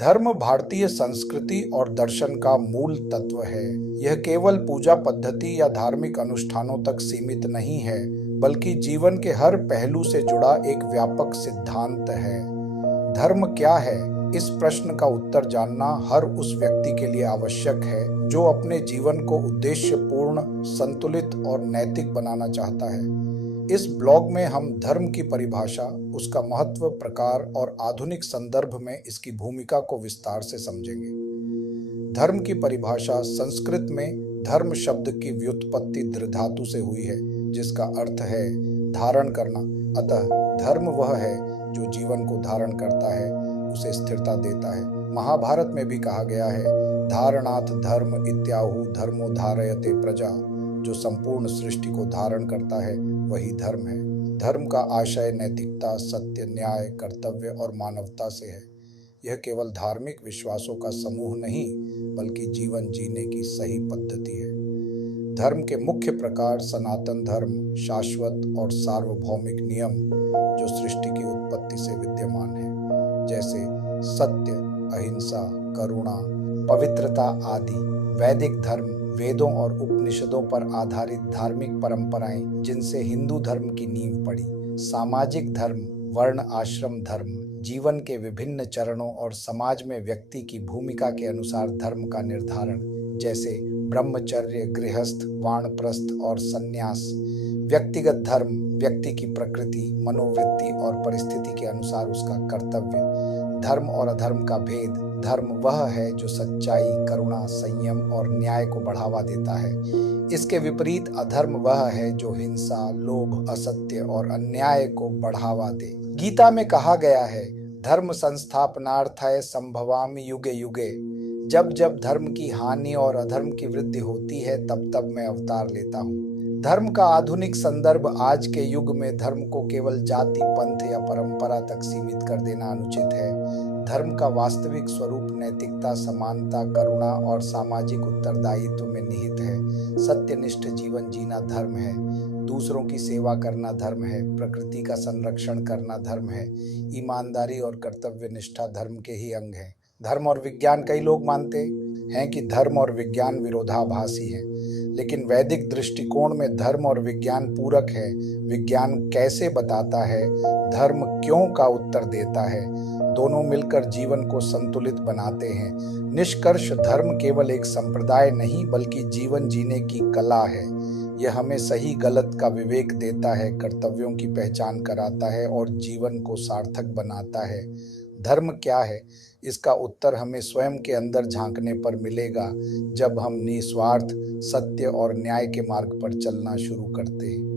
धर्म भारतीय संस्कृति और दर्शन का मूल तत्व है। यह केवल पूजा पद्धति या धार्मिक अनुष्ठानों तक सीमित नहीं है, बल्कि जीवन के हर पहलू से जुड़ा एक व्यापक सिद्धांत है। धर्म क्या है? इस प्रश्न का उत्तर जानना हर उस व्यक्ति के लिए आवश्यक है जो अपने जीवन को उद्देश्यपूर्ण, संतुलित और नैतिक बनाना चाहता है। इस ब्लॉग में हम धर्म की परिभाषा, उसका महत्व, प्रकार और आधुनिक संदर्भ में इसकी भूमिका को विस्तार से समझेंगे। धर्म की परिभाषा संस्कृत में धर्म शब्द की व्युत्पत्ति दृधातु से हुई है, जिसका अर्थ है धारण करना। अतः धर्म वह है जो जीवन को धारण करता है, उसे स्थिरता देता है। महाभारत में भी कहा गया है, धारणाथ धर्म इत्याहु धर्मो धारयते प्रजा। जो संपूर्ण सृष्टि को धारण करता है वही धर्म है। धर्म का आशय नैतिकता, सत्य, न्याय, कर्तव्य और मानवता से है। यह केवल धार्मिक विश्वासों का समूह नहीं, बल्कि जीवन जीने की सही पद्धति है। धर्म के मुख्य प्रकार सनातन धर्म, शाश्वत और सार्वभौमिक नियम जो सृष्टि की उत्पत्ति से विद्यमान है, जैसे सत्य, अहिंसा, करुणा, पवित्रता आदि। वैदिक धर्म वेदों और उपनिषदों पर आधारित धार्मिक परंपराएं, जिनसे हिंदू धर्म की नींव पड़ी। सामाजिक धर्म वर्ण आश्रम धर्म, जीवन के विभिन्न चरणों और समाज में व्यक्ति की भूमिका के अनुसार धर्म का निर्धारण, जैसे ब्रह्मचर्य, गृहस्थ, वानप्रस्थ और संन्यास। व्यक्तिगत धर्म व्यक्ति की प्रकृति, मनोवृत्ति और परिस्थिति के अनुसार उसका कर्तव्य। धर्म और अधर्म का भेद। धर्म वह है जो सच्चाई, करुणा, संयम और न्याय को बढ़ावा देता है। इसके विपरीत अधर्म वह है जो हिंसा, लोभ, असत्य और अन्याय को बढ़ावा दे। गीता में कहा गया है, धर्म संस्थापनार्थाय संभवामि युगे युगे। जब जब धर्म की हानि और अधर्म की वृद्धि होती है, तब तब मैं अवतार लेता हूँ। धर्म का आधुनिक संदर्भ। आज के युग में धर्म को केवल जाति, पंथ या परंपरा तक सीमित कर देना अनुचित है। धर्म का वास्तविक स्वरूप नैतिकता, समानता, करुणा और सामाजिक उत्तरदायित्व में निहित है। सत्यनिष्ठ जीवन जीना धर्म है। दूसरों की सेवा करना धर्म है। प्रकृति का संरक्षण करना धर्म है। ईमानदारी और कर्तव्य निष्ठा धर्म के ही अंग हैं। धर्म और विज्ञान। कई लोग मानते हैं कि धर्म और विज्ञान विरोधाभासी हैं, लेकिन वैदिक दृष्टिकोण में धर्म और विज्ञान पूरक है। विज्ञान कैसे बताता है, धर्म क्यों का उत्तर देता है। दोनों मिलकर जीवन को संतुलित बनाते हैं। निष्कर्ष, धर्म केवल एक संप्रदाय नहीं, बल्कि जीवन जीने की कला है। यह हमें सही गलत का विवेक देता है, कर्तव्यों की पहचान कराता है और जीवन को सार्थक बनाता है। धर्म क्या है? इसका उत्तर हमें स्वयं के अंदर झांकने पर मिलेगा, जब हम निस्वार्थ, सत्य और न्याय के मार्ग पर चलना शुरू करते हैं।